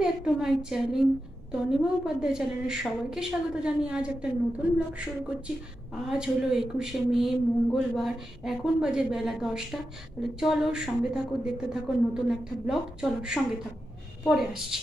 Back to my channel Tanima Upadhyay চ্যানেলের সবাইকে স্বাগত জানিয়ে আজ একটা নতুন ব্লগ শুরু করছি। আজ হলো 21শে মে, মঙ্গলবার। এখন বাজে বেলা 10টা। তাহলে চলো সঙ্গে থাকো, দেখতে থাকো নতুন একটা ব্লগ। চলো সঙ্গে থাকো, পরে আসছি।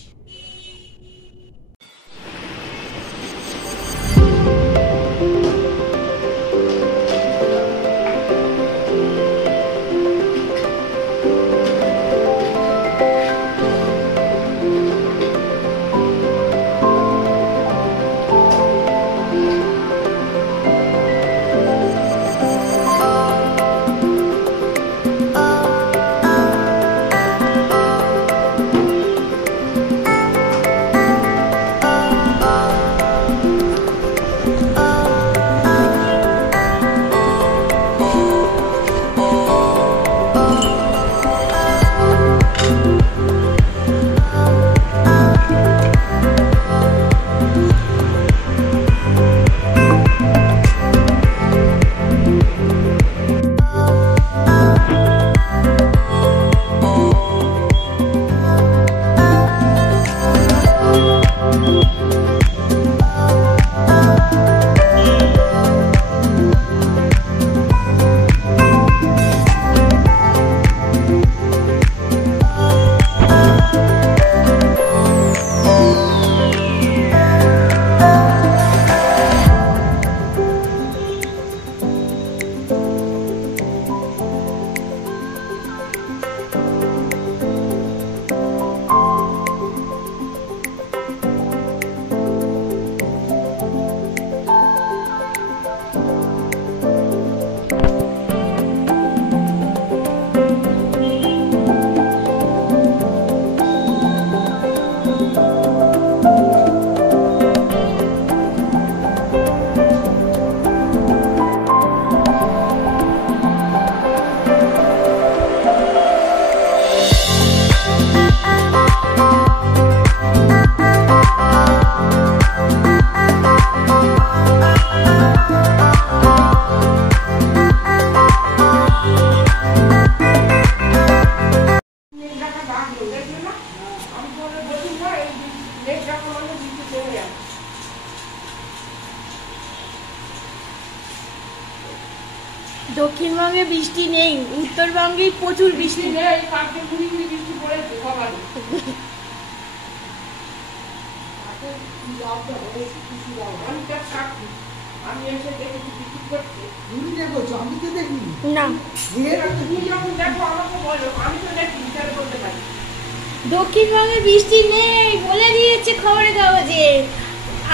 দক্ষিণবঙ্গে বৃষ্টি নেই, উত্তরবঙ্গে প্রচুর বৃষ্টি নেই। বৃষ্টি পড়েছে সকালে। আমি এসে দেখেছি বৃষ্টি পড়ছে। তুমি দেখো, আমি তো দেখিনি। না, তুমি যখন দেখো আমাকে বলো, আমি তো দেখি বিচার করতে পারি। দক্ষিণবঙ্গে বৃষ্টি নেই বলে দিয়েছে খবরের কাগজে।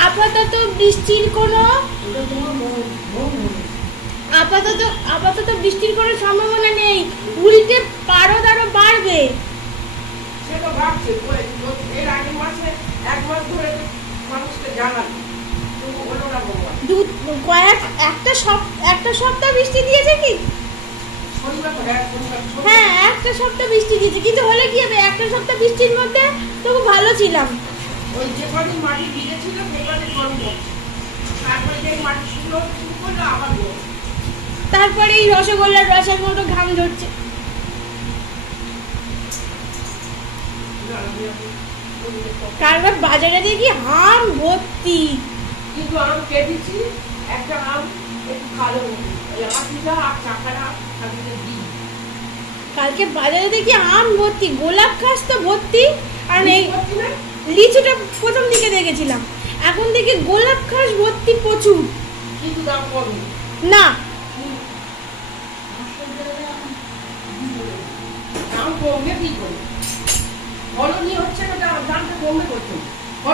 আপাতত বৃষ্টির কোনো আপাতত বৃষ্টির কোনো সম্ভাবনা নেই। উল্টে পারদ আরো বাড়বে। সেটা বাড়ছে, এর আগের মাসে এক মাস ধরে মানুষকে জানান একটা সপ্তাহ বৃষ্টি দিয়েছে কি? হ্যাঁ, একটা সপ্তাহ বৃষ্টি দিয়েছে, কিন্তু হলে কি হবে? একটা সপ্তাহ বৃষ্টির মধ্যে তবু ভালো ছিলাম। ওই যে কদিন মাটি ভিজেছিল সেখানে গরম পড়ছে, তারপরে যে মাটি শুকনো শুরু করলো আবার গরম। তারপরে এই রসগোল্লার রসের মতো ঘাম ধরছে। কারবার বাজারে দেখি আম ভর্তি, কিন্তু আম কেটেছি একটা আম একটু ভালো কালকে বাজারে দেখি আম ভর্তি, গোলাপ খাস তো ভর্তি। আর এই লিচুটা প্রথম দিকে দেখেছিলাম, এখন দেখি গোলাপ খাস ভর্তি প্রচুর, কিন্তু দাম কম না।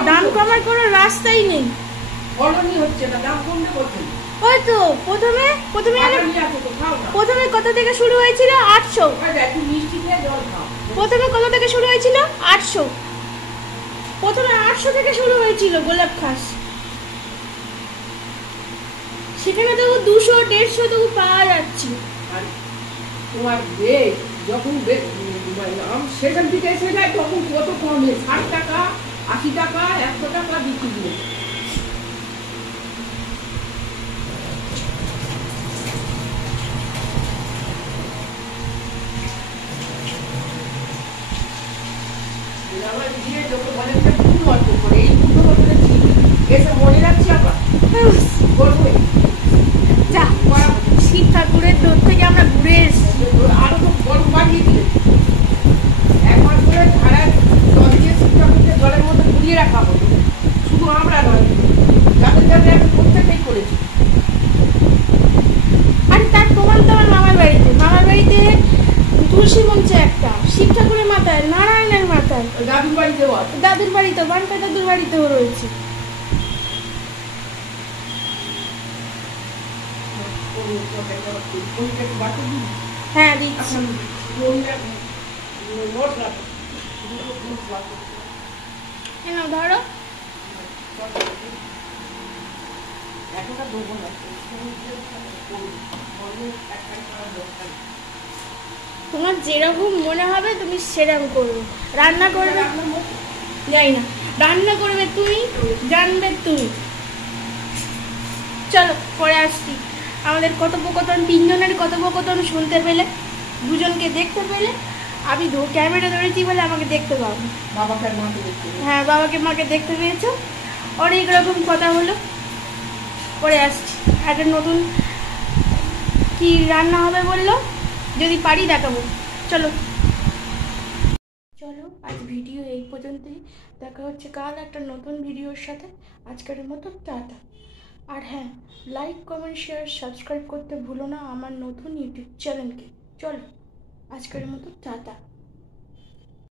দাম কমার কোনো রাস্তাই নেই। হয়তো প্রথমে কত থেকে শুরু হয়েছিল? 800। প্রথমে কত থেকে শুরু হয়েছিল? 800। প্রথমে 800 থেকে শুরু হয়েছিল গোলাপ খাস। সেখানে তো 200 150 তবু পাওয়া যাচ্ছে। তোমার যখন সেখান থেকে এসে যায় তখন কত কমে, 60 টাকা 80 টাকা 100 টাকা বিক্রি করে। দিয়ে যখন বলে এসে মনে রাখছি আমরা বলবোই যা শিব ঠাকুরের দূর থেকে আমরা ঘুরে এসেছি। আরো তো গরম বাড়িয়ে দিলে একবার করে ধারায় জল দিয়ে শিব ঠাকুরকে জলের মধ্যে ঘুরিয়ে রাখা হতো। শুধু আমরা নয়, যাদের যাদের এখন প্রত্যেকটাই করেছি। আর তার প্রমাণ তো আমার মামার বাড়িতে তুলসী মঞ্চে একটা, শিব ঠাকুরের মাথায়, নারায়ণের মাথায়, দাদুর বাড়িতেও আছে। দাদুর বাড়িতেও, বানকা দাদুর বাড়িতেও রয়েছে। হ্যাঁ দিচ্ছি। নাও ধরো। তোমার যেরকম মনে হবে তুমি সেরকম করবে। রান্না করবে যাই না, রান্না করবে তুমি, জানবে তুমি। চলো পরে আসছি। আমাদের কথোপকথন, তিনজনের কথোপকথন শুনতে পেলে, দুজনকে দেখতে পেলে। আমি ক্যামেরা ধরেছি বলে আমাকে দেখতে পাবো। হ্যাঁ, বাবাকে মাকে দেখতে পেয়েছো। অনেক রকম কথা হলো। পরে আসছি। একটা নতুন কি রান্না হবে বললো, যদি পারি দেখাবো। চলো চলো, আজ ভিডিও এই পর্যন্তই। দেখা হচ্ছে কাল একটা নতুন ভিডিওর সাথে। আজকের মতো টাটা। আর হ্যাঁ, লাইক, কমেন্ট, শেয়ার, সাবস্ক্রাইব করতে ভুলো না আমার নতুন ইউটিউব চ্যানেলকে। চলো আজকের মতো টাটা।